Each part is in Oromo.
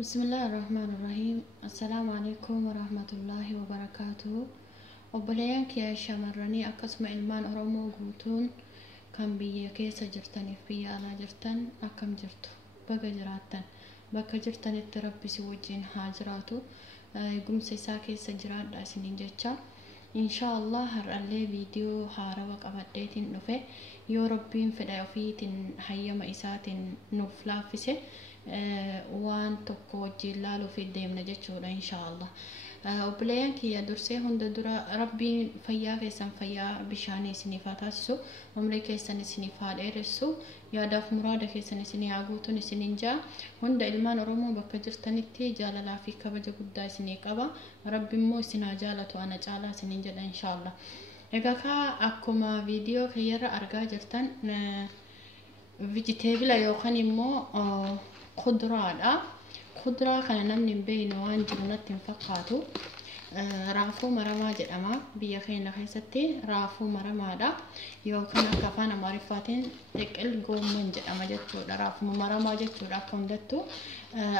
بسم الله الرحمن الرحيم. السلام عليكم ورحمة الله وبركاته. وبليانك يا شمرني أقسم إلمان أرمو قوتون كان بيا كيسا جرتن في على جرتن أكم جرتو بقى جراتن بقى جرتن التربي سوجين هاجراتو يقوم سيسا كيسا جرات داسنين جتشا إن شاء الله هرألي فيديو هاروك أبديتين نفه يو ربين فدايو فيتين حيما إساتين نفلافسه وان تكو جلالو في الديمنا جتشودا إن شاء الله وبليان كي يدرسي هند درا ربي فيا كيسان فيا بشاني سنفاتاسو عمري كيسان سنفات إرسو يا داف مراد كيسان سني عقوتون سننجا هند إلمان رومو بكجرتنتي جاللا في كبجة قدا سني كبا ربي مو سنا جالتو أنا جالا سننجا إن شاء الله إذا أكما فيديو خير أرجع جرتن vegetable يوخان مو خضرة كان نمني بين وان جنات فقاتو رافو مرما جدما بيخين خيستي رافو مرما دا يوكان كفانا معرفاتين تقل قومن جدما جتو رافو مرما جتو راكوندتو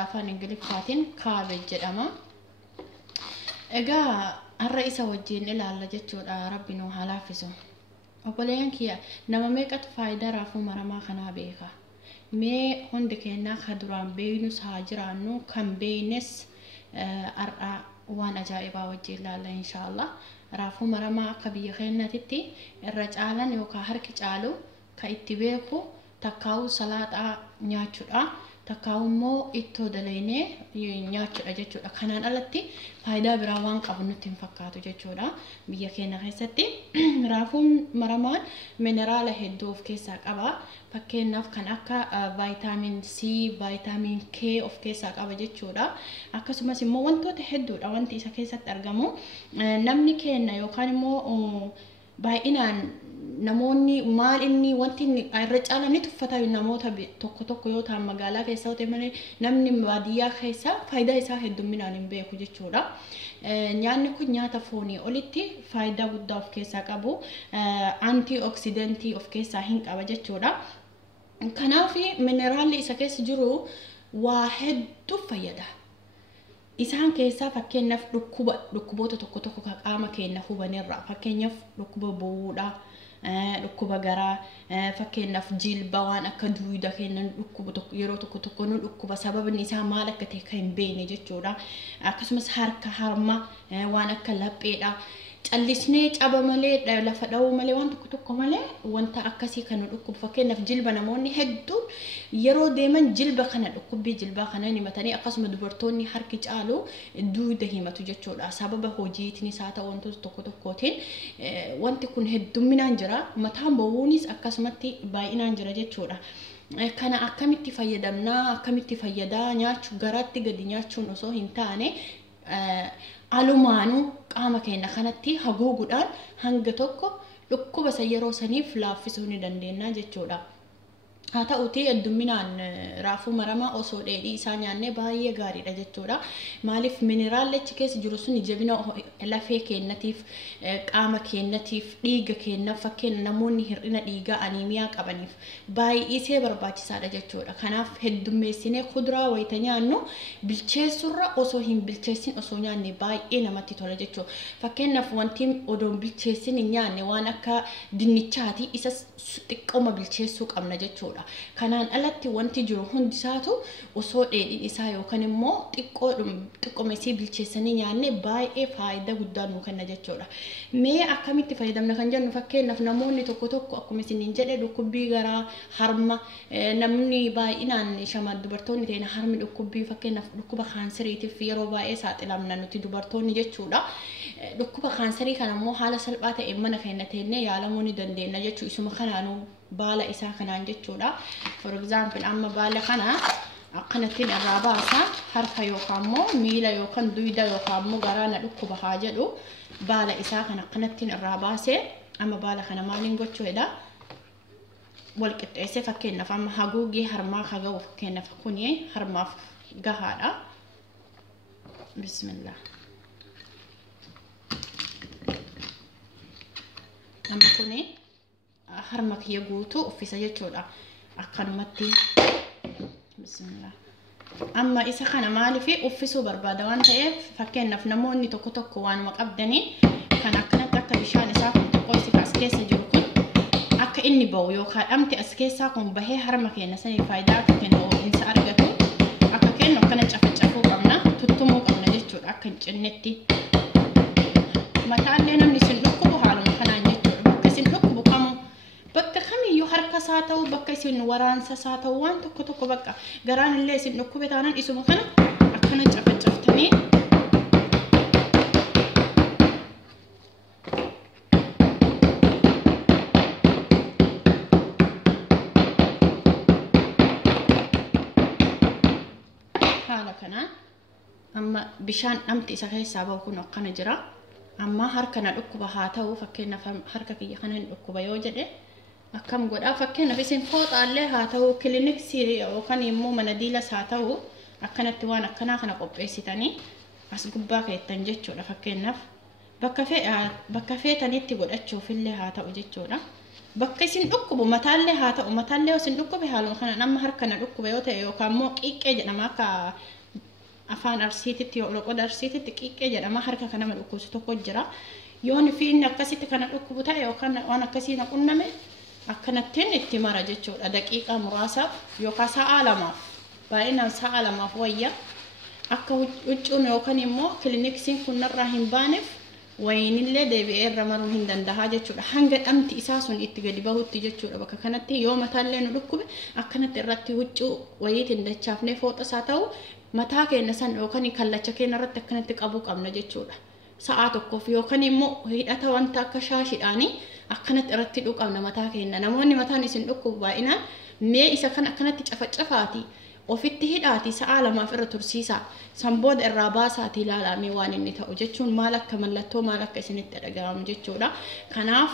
افان انجليفاتين كابج جدما اجا الرئيس وجين الى الله جتو ربي نو حلافسو وبلين كيا نما ميقت فايدة رافو مرما خنا بيخا مي هند كينا خدران بينوس هاجرانو كم بينس أرأى وانا جائبا وجه الله إن شاء الله رافو مرما كبي خينا تتي الرجالا يوكا هرك جالو كايتبيكو تكاو صلاة نياتشورا تكاو مو إتو دليني نياتشورا جاتشورا كانان ألتي فايدا براوان قبنو تنفقاتو جاتشورا بيا خينا خيستي رافو مرمان منرال هدوف كيسا قبا فكيناف كان أكا فيتامين سي فيتامين كي أوف كيسا قبا جاتشورا أكا سماسي مو وانتو تحدود أو انتي إسا كيسا ترغمو نمني كينا يوكان مو باينان namoonni maal inni wanti irra caalanii tuffataa namoota tokko yoo ta'an magaalaa keessa ta'e malee namni baadiyyaa keessa faayidaa isaa hedduminaan hin beeku jechuudha. Nyaanni kun nyaata foonii olitti faayidaa guddaa of keessaa qabu, antioksidantii of keessaa hin qaba jechuudha. Kanaaf mineraalli isa keessa jiru waa hedduu fayyada. Isaan keessaa fakkeenyaaf dhukkuboota tokko qaama keenya hubanirra fakkeenyaaf dhukkuba bu'uudha. Dhukkuba garaa fakkeenyaaf jilba waan akka duuda kennan dhukkuba yeroo tokko nu dhukkuba sababni isaa maal akka ta'e kan hin beekne jechuudha. Akkasumas harka harma waan akka lapheedha. Callisnee caba malee lafa dha'uu malee waan tokko malee wanta akkasii kan dhukkuba fakkeenyaaf jilba namoonni hedduun yeroo deeman jilba kana dhukkubbii jilbaa kana himatanii akkasuma dubartoonni harki caalu duuda himatu jechuudha. Sababa hojiitiin isaa ta'u wantoota tokkootiin wanti kun hedduminaan jira. Mataan bowwuunis akkasumatti baay'inaan jira jechuudha. Kana akkamitti fayyadamnaa akkamitti fayyadaa nyaachuu garaatti gadi nyaachuun osoo hin taane alumaanu qaama keenya kanatti haguuguudhaan hanga tokko dhukkuba yeroo saniif laaffisuu ni dandeenya jechuudha. haa ta'uutii hedduminaan raafuu maramaa osoo dheedhii isaa nyaannee baay'ee gaariidha jechuudha. Maaliif mineraalli keessa jiru sun jabina lafee keenyatiif qaama keenyatiif dhiiga keenyaaf fakkeenya namoonni hir'ina dhiigaa aniimiyaa qabaniif baay'ee barbaachisaadha jechuudha. Kanaaf heddummeessinee kuduraa wayita nyaannu bilcheessurra osoo hin bilcheessin osoo nyaanne baay'ee namatti tola jechuudha. Fakkeenyaaf wanti odoon bilcheessin hin nyaanne waan akka dinnichaati isa xiqqooma bilcheessuu qabna jechuudha. Kanaan alatti wanti jiru hundisaatu osoo dheedhiin isaa yookaan immoo xiqqoomesii bilcheessanii nyaanne baay'ee faayidaa guddaa nuu kenna jechuudha. Mee akkamitti fayyadamna kan jennu fakkeenyaaf namoonni tokko akkuma isiniin jedhe dhukkubbii garaa harma namni baay'inaan dubartoonni ta'an harmi dhukkubbii fakkeenyaaf dhukkuba kaanseriitiif yeroo baay'ee saaxilamna nuti dubartoonni jechuudha. Dhukkuba kaanserii kana immoo haala salphaa ta'een mana keenya teennee yaalamuu ni dandeenya jechuudha. Isuma kanaanuu baala isaa kanaan jechuudha. For example amma baala kana akkanattiin irraa baasa harka yookaan immoo miila yookaan duuda yookaan immoo garaana dhukkuba haa jedhu baala isaa kana akkanattiin irraa baasee amma baala kana maaliin gochuudha wal qixxeessee fakkeenyaaf amma haguugii harmaa hagawu fakkeenyaaf kuni harmaaf gahaadha. Bismillah. Amma kuni harma kiyya guutuu uffisa jechuudha. Akkanumatti bismillah amma isa kana maaliif uffisuu barbaada waan ta'eef fakkeenyaaf namoonni tokko tokko waanuma qabdanii kan akkanatti akka bishaan isaa kun tokko as keessa jiru kun akka inni ba'u yookaan dhamti as keessaa kun bahee harma keenya sanii faayidaa akka kennu insa argatu akka kennu akkana cafacafuu qabna tuttumuu qabna jechuudha akka hin cinnetti mataallee namni sin dhukkubu haaluma kanaan jechuudha bakka sin dhukkubu kamu bakka kamiyyuu harka isaa ta'u bakka isin waraansa isaa ta'u waan tokko tokko bakka garaan illee isin dhukkube taanaan isuma kana akkana cafacaftanii haala kana amma bishaan dhamti isa keessaa bahu kun akkana jira amma harka na dhukkuba haa ta'u fakkeenyaaf harka kiyya kana hin dhukkuba yoo jedhe akkam godhaa fakkeenyaaf isin fooxaallee haa ta'u kiliiniksii yookaan immoo mana diilas haa ta'u akkanatti waan akkanaa kana qopheessitanii as gubbaa keettan jechuudha fakkeenyaaf bakka feetanitti godhachuufillee haa ta'u jechuudha bakka isin dhukkubu mataallee haa ta'u mataallee isin dhukkube haaluma kana nama harka na dhukkuba yoo ta'e yookaan immoo qiiqqee jedhama akka afaan arsiititti loqoda arsiititti qiiqqee jedhama harka kana nama dhukkubsu tokko jira yoon fi inni akkasitti kana dhukkubu ta'e yookaan waan akkasii na qunname akkanattiin itti mara jechuudha daqiiqaa muraasaaf yookaan sa'a lamaaf baay'inaan sa'a lamaaf wayya akka huccuun yookaan immoo kiliiniksiin kun narraa hin baaneef wayinillee deebi'ee irra maruu hin danda'a jechuudha hanga dhamti isaa sun itti gadi bahutti jechuudha bakka kanatti yoo mataallee nu dhukkube akkanatti irratti huccuu wayiitiin dachaafnee fooxa isaa ta'u mataa keenya san yookaan kallacha keenya irratti akkanatti qabuu qabna jechuudha sa'a tokkoof yookaan immoo hidhata wanta akka shaashiidhaanii akkanatti irratti dhuqamna mataa keenya namoonni mataan isin dhukkubu baay'inaan mee isa kan akkanatti cafacafaati ofitti hidhaati sa'a lamaaf irra tursiisaa sanbooda irraa baasaati ilaalamee waan inni ta'u jechuun maal akka mallattoo maal akka isinitti dhaga'amu jechuudha kanaaf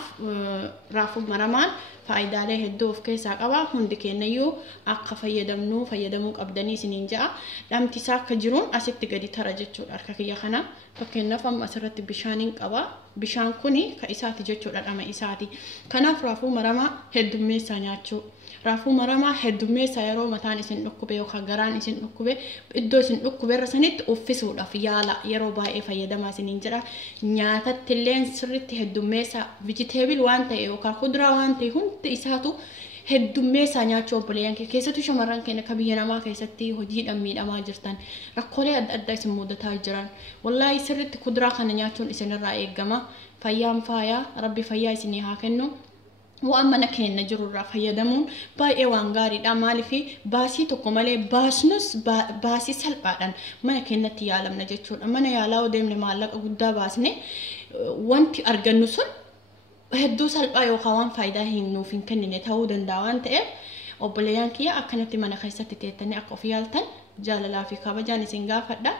raafuu maramaan faayidaalee hedduu of keessaa qaba hundi keenyayyuu akka fayyadamuu qabdanii isiniin ja'a dhamti isaa akka jiruun asitti gadi tara jechuudha harka kiyya kana fakkeenyaaf amma asirratti bishaaniin qaba bishaan kuni ka isaati jechuudha dhama isaati kanaaf raafuu maramaa heddummeessaa nyaachuu raafuu maramaa heddummeessaa yeroo mataan isin dhukkube yookaan garaan isin dhukkube iddoo isin dhukkube irra sanitti uffisuudhaaf yaala yeroo baay'ee fayyadamaa isiniin jedha nyaatatti illee sirriitti heddummeessaa vijiteebil waan ta'e yookaan kuduraa waan ta'e hundi isaatu heddummeessaa nyaachuu obboleeyyan keessattuu shamarran keenya akka biyya namaa keessatti hojiidhaan miidhamaa jirtan rakkoolee adda addaa isin mudataa jiran wallaahi sirriitti kuduraa kana nyaachuun isinirraa eegama fayyaan faayaa rabbi fayyaa isinii haa kennu waan mana keenya jirurraa fayyadamuun baay'ee waan gaariidha maaliif baasii tokko malee baasnus baasii salphaadhaan mana keenyatti yaalamna jechuudha mana yaalaa deemne maallaqa guddaa baasne wanti argannu sun hedduu salphaa yookaan waan faayidaa hin nuuf hin kennine ta'uu danda'a waan ta'eef obboleeyyan kiyya akkanatti mana keessatti teettanii akka of yaaltan jaalalaa fi kabajaan isin gaafadha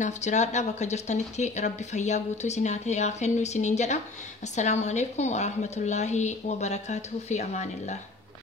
naaf jiraadha bakka jirtanitti rabbi fayyaa guutuu isin haa kennu isiniin jedha assalaamu alaykum wa rahmatullaahi wa barakaatuhu fi amaanillah